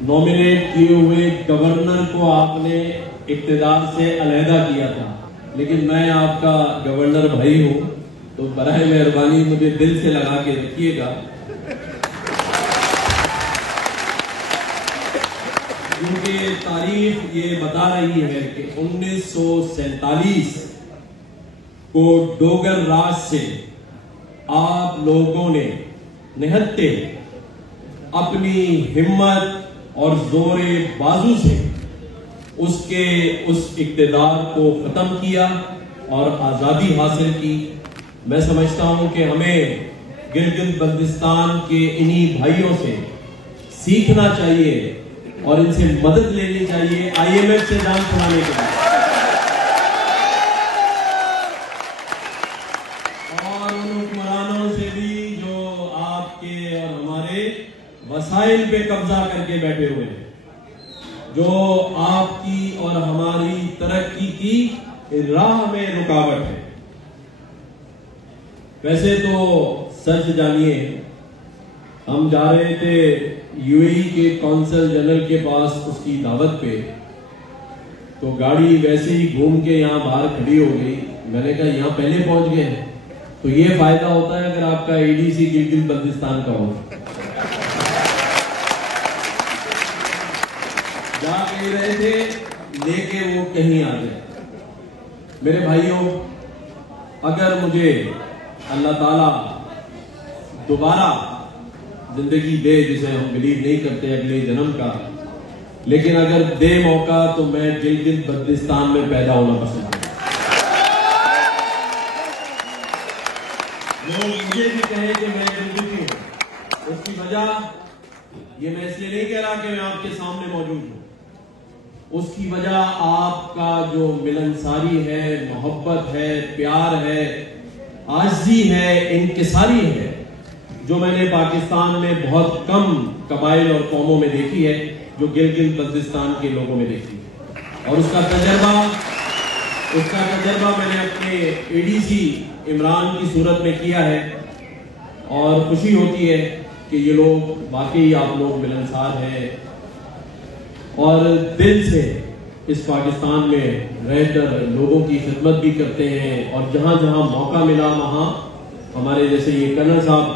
Nominate کیے ہوئے governor کو آپ نے اقتدار سے علیحدہ کیا تھا، لیکن میں آپ کا گورنر بھائی ہوں، تو براہ مہربانی مجھے دل سے لگا کے رکھیے گا، کیونکہ تاریخ یہ بتا رہی ہے کہ 1947 کو ڈوگر راج سے آپ لوگوں نے نہتے اپنی ہمت اور زور بازو سے اس اقتدار کو ختم کیا اور آزادی حاصل کی۔ میں سمجھتا ہوں کہ ہمیں گلگت بلتستان کے انہی بھائیوں سے سیکھنا چاہیے اور ان سے مدد لینی چاہیے IMF سے جان چھڑانے کے لیے، اور ان حکمرانوں سے بھی جو آپ کے اور ہمارے وسائل پہ قبضہ کر کے بیٹھے ہوئے ہیں، جو آپ کی اور ہماری ترقی کی راہ میں رکاوٹ ہے۔ ویسے تو سچ جانیے، ہم جا رہے تھے UAE کے کونسل جنرل کے پاس اس کی دعوت پہ، تو گاڑی ویسے ہی گھوم کے یہاں باہر کھڑی ہو گئی۔ میں نے کہا یہاں پہلے پہنچ گئے ہیں، تو یہ فائدہ ہوتا ہے اگر آپ کا ADC گلگت بلتستان کا ہو۔ جا کہیں رہے تھے لے کے وہ کہیں آ گئے۔ میرے بھائیوں، اگر مجھے اللہ تعالیٰ دوبارہ زندگی دے، جسے ہم بلیو نہیں کرتے اگلے جنم کا، لیکن اگر دے موقع تو میں گلگت بلتستان میں پیدا ہونا پسند کروں۔ لوگ مجھے بھی کہیں کہ میں گلگتی ہوں، اس کی وجہ یہ میں اس لیے نہیں کہہ رہا کہ میں آپ کے سامنے موجود ہوں، اس کی وجہ آپ کا جو ملنساری ہے، محبت ہے، پیار ہے، عاجزی ہے، انکساری ہے، جو میں نے پاکستان میں بہت کم قبائل اور قوموں میں دیکھی ہے، جو گلگت بلتستان کے لوگوں میں دیکھی ہے۔ اور اس کا تجربہ میں نے اپنے ADC عمران کی صورت میں کیا ہے، اور خوشی ہوتی ہے کہ یہ لوگ واقعی آپ لوگ ملنسار ہیں اور دل سے اس پاکستان میں رہ کر لوگوں کی خدمت بھی کرتے ہیں، اور جہاں جہاں موقع ملا وہاں ہمارے جیسے یہ کرنل صاحب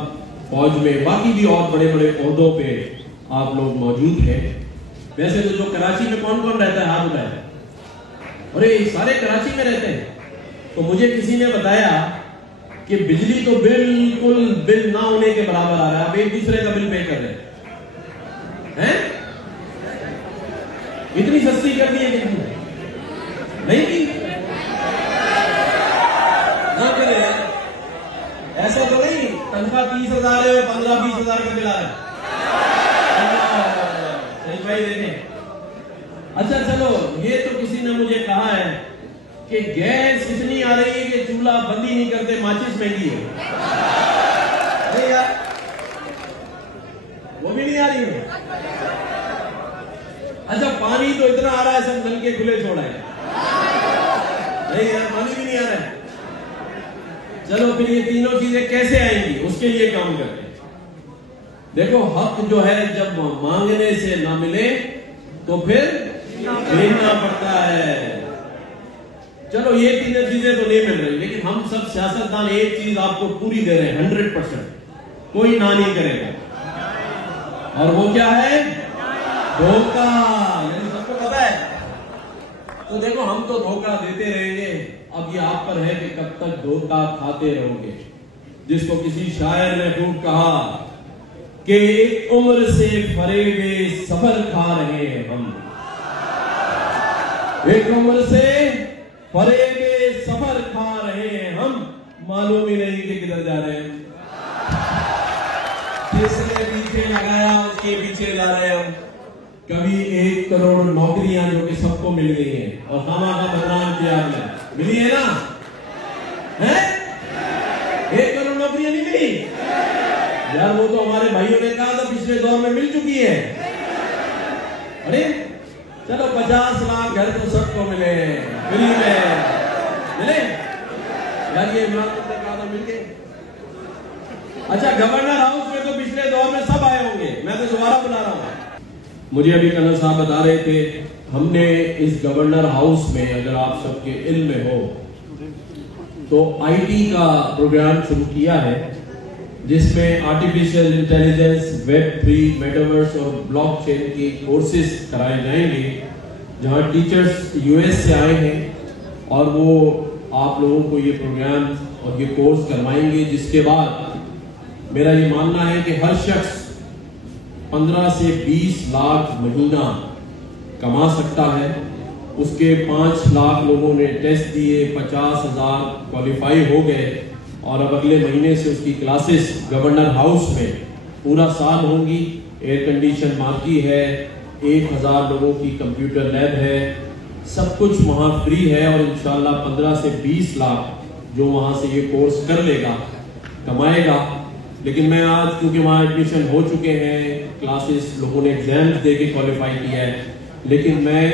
فوج میں، باقی بھی اور بڑے بڑے عہدوں پہ آپ لوگ موجود ہیں۔ ویسے تو جو کراچی میں کون کون رہتا ہے ہاتھ اٹھائے، اور یہ سارے کراچی میں رہتے ہیں، تو مجھے کسی نے بتایا کہ بجلی تو بالکل بل نہ ہونے کے برابر آ رہا ہے، اب ایک دوسرے کا بل پے کر رہے ہیں۔ اتنی سستی کر دی ہے کہ نہیں کی نہ کرے، ایسا تو نہیں تنخواہ 30,000 ہے، 15-20,000 کا بل آ رہا ہے۔ صحیح بھائی دیکھیں۔ اچھا چلو، یہ تو کسی نے مجھے کہا ہے کہ گیس اتنی آ رہی ہے کہ چولہا بند ہی نہیں کرتے، ماچس مہنگی ہے۔ نہیں یار، وہ بھی نہیں آ رہی ہے۔ اچھا پانی تو اتنا آ رہا ہے، سب نل کے کھلے چھوڑا ہے۔ نہیں یار، پانی بھی نہیں آ رہا ہے۔ چلو پھر یہ تینوں چیزیں کیسے آئیں گی، اس کے لیے کام کرتے ہیں۔ دیکھو حق جو ہے جب مانگنے سے نہ ملے تو پھر دینا پڑتا ہے۔ چلو یہ تینوں چیزیں تو نہیں مل رہی، لیکن ہم سب سیاستدان ایک چیز آپ کو پوری دے رہے ہیں 100%، کوئی نہ نہیں کرے گا، اور وہ کیا ہے؟ دھوکہ۔ یعنی سب کو پتا ہے، تو دیکھو ہم تو دھوکہ دیتے رہیں گے، اب یہ آپ پر ہے کہ کب تک دھوکہ کھاتے رہو گے۔ جس کو کسی شاعر نے خوب کہا کہ ایک عمر سے فریب سفر کھا رہے ہیں ہم، ایک عمر سے فریب سفر کھا رہے ہیں ہم، معلوم ہی نہیں کہ کدھر جا رہے ہیں۔ جس نے پیچھے لگایا اس کے پیچھے جا رہے ہیں ہم۔ کبھی 1 کروڑ نوکریاں جو کہ سب کو مل گئی ہیں، اور خامہ کا بدنام کیا آپ نے، ملی ہے نا؟ 1 کروڑ نوکریاں نہیں ملی یار، وہ تو ہمارے بھائیوں نے کہا تھا پچھلے دور میں مل چکی ہے۔ ارے چلو 50 لاکھ گھر تو سب کو ملے، فری میں ملے یار، یہ عمران نے کہا تھا مل گئے۔ اچھا گورنر ہاؤس میں تو پچھلے دور میں سب آئے ہوں گے، میں تو دوبارہ بلا رہا ہوں۔ مجھے ابھی کنر صاحب بتا رہے تھے ہم نے اس گورنر ہاؤس میں, اگر آپ سب کے علم میں ہو تو آئی ٹی کا پروگرام شروع کیا ہے جس میں آرٹیفیشل انٹیلیجنس, ویب 3, میٹاورس اور بلاک چین کی کورسز کرائے جائیں گے, جہاں ٹیچرز یو ایس سے آئے ہیں اور وہ آپ لوگوں کو یہ پروگرام اور یہ کورس کروائیں گے, جس کے بعد میرا یہ ماننا ہے کہ ہر شخص 15 سے 20 لاکھ مہینہ کما سکتا ہے. اس کے 5 لاکھ لوگوں نے ٹیسٹ دیے, 50,000 کوالیفائی ہو گئے, اور اب اگلے مہینے سے اس کی کلاسز گورنر ہاؤس میں پورا سال ہوں گی. ایئر کنڈیشن مارکی ہے, 1000 لوگوں کی کمپیوٹر لیب ہے, سب کچھ وہاں فری ہے, اور انشاءاللہ 15 سے 20 لاکھ جو وہاں سے یہ کورس کر لے گا کمائے گا. لیکن میں آج کیونکہ وہاں ایڈمیشن ہو چکے ہیں, کلاسز لوگوں نے ایگزامز دے کے کوالیفائی کیا ہے, لیکن میں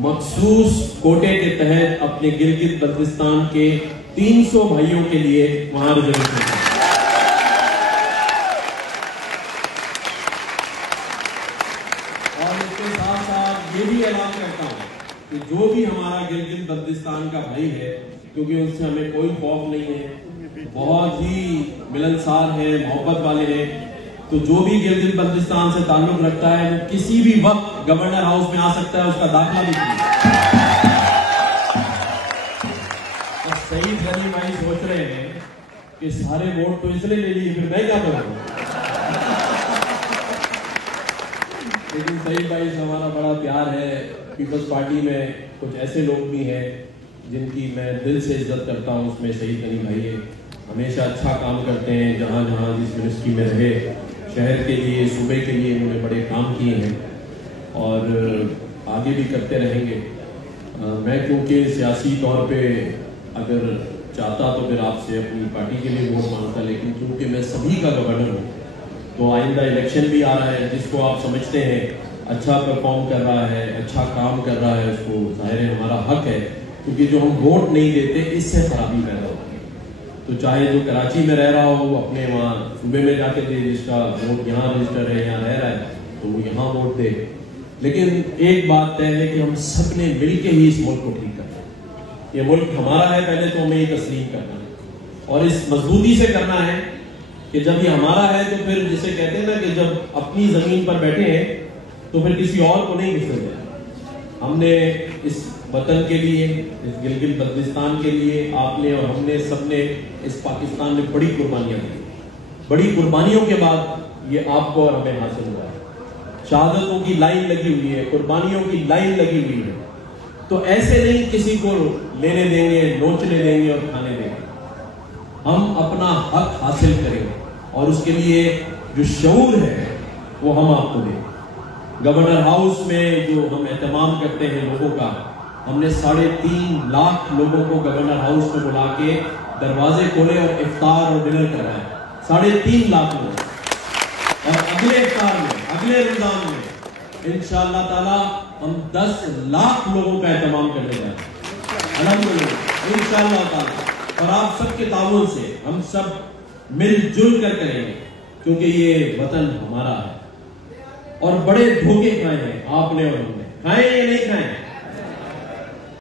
مخصوص کوٹے کے تحت اپنے گلگت بلتستان کے 300 بھائیوں کے لیے وہاں ریزرویشن اور اس کے ساتھ ساتھ یہ بھی اعلان کرتا ہوں کہ جو بھی ہمارا گلگت بلتستان کا بھائی ہے, کیونکہ ان سے ہمیں کوئی خوف نہیں ہے, بہت ہی ملنسار ہیں, محبت والے ہیں, تو جو بھی گلگت بلتستان سے تعلق رکھتا ہے وہ کسی بھی وقت گورنر ہاؤس میں آ سکتا ہے, اس کا داخلہ بھی کیا. سعید غنی بھائی سوچ رہے ہیں کہ سارے ووٹ تو اس نے لے لیے, پھر میں کیا کروں. لیکن سعید بھائی سے ہمارا بڑا پیار ہے. پیپلز پارٹی میں کچھ ایسے لوگ بھی ہیں جن کی میں دل سے عزت کرتا ہوں, اس میں سعید غنی بھائی ہے, ہمیشہ اچھا کام کرتے ہیں, جہاں جہاں جس یونیورسٹی میں رہے, شہر کے لیے, صوبے کے لیے انہوں نے بڑے کام کیے ہیں اور آگے بھی کرتے رہیں گے. میں کیونکہ سیاسی طور پہ اگر چاہتا تو پھر آپ سے اپنی پارٹی کے لیے ووٹ مانگتا, لیکن کیونکہ میں سبھی کا گورنر ہوں تو آئندہ الیکشن بھی آ رہا ہے, جس کو آپ سمجھتے ہیں اچھا پرفارم کر رہا ہے, اچھا کام کر رہا ہے, اس کو ظاہر ہے ہمارا حق ہے, کیونکہ جو ہم ووٹ نہیں دیتے اس سے خرابی پیدا ہوتی ہے. تو چاہے جو کراچی میں رہ رہا ہو وہ اپنے وہاں صوبے میں جا کے دے, جس کا ووٹ یہاں رجسٹر ہے, یہاں رہ رہا ہے تو وہ یہاں ووٹ دے. لیکن ایک بات طے ہے کہ ہم سب نے مل کے ہی اس ملک کو ٹھیک کرنا ہے. یہ ملک ہمارا ہے, پہلے تو ہمیں یہ تسلیم کرنا ہے اور اس مضبوطی سے کرنا ہے کہ جب یہ ہمارا ہے تو پھر جسے کہتے ہیں نا کہ جب اپنی زمین پر بیٹھے ہیں تو پھر کسی اور کو نہیں گھسنے دینا. ہم نے اس وطن کے لیے, اس گلگت بلتستان کے لیے آپ نے اور ہم نے سب نے اس پاکستان میں بڑی قربانیاں دی. بڑی قربانیوں کے بعد یہ آپ کو اور ہمیں حاصل ہوا ہے. شہادتوں کی لائن لگی ہوئی ہے, قربانیوں کی لائن لگی ہوئی ہے, تو ایسے نہیں کسی کو لینے دیں گے, نوچنے دیں گے اور کھانے دیں گے. ہم اپنا حق حاصل کریں گے اور اس کے لیے جو شعور ہے وہ ہم آپ کو دیں. گورنر ہاؤس میں جو ہم اہتمام کرتے ہیں لوگوں کا, ہم نے 3.5 لاکھ لوگوں کو گورنر ہاؤس میں بلا کے دروازے کھولے اور افطار اور ڈنر کرائے. 3.5 لاکھ لوگ, اور اگلے افطار میں, اگلے رمضان میں انشاءاللہ تعالی ہم 10 لاکھ لوگوں کا اہتمام کرنے جا رہے ہیں الحمدللہ انشاءاللہ تعالی. اور آپ سب کے تعاون سے ہم سب مل جل کر کریں گے, کیونکہ یہ وطن ہمارا ہے. اور بڑے دھوکے کھائے ہیں آپ نے اور ہم نے, کھائیں یا نہیں کھائیں,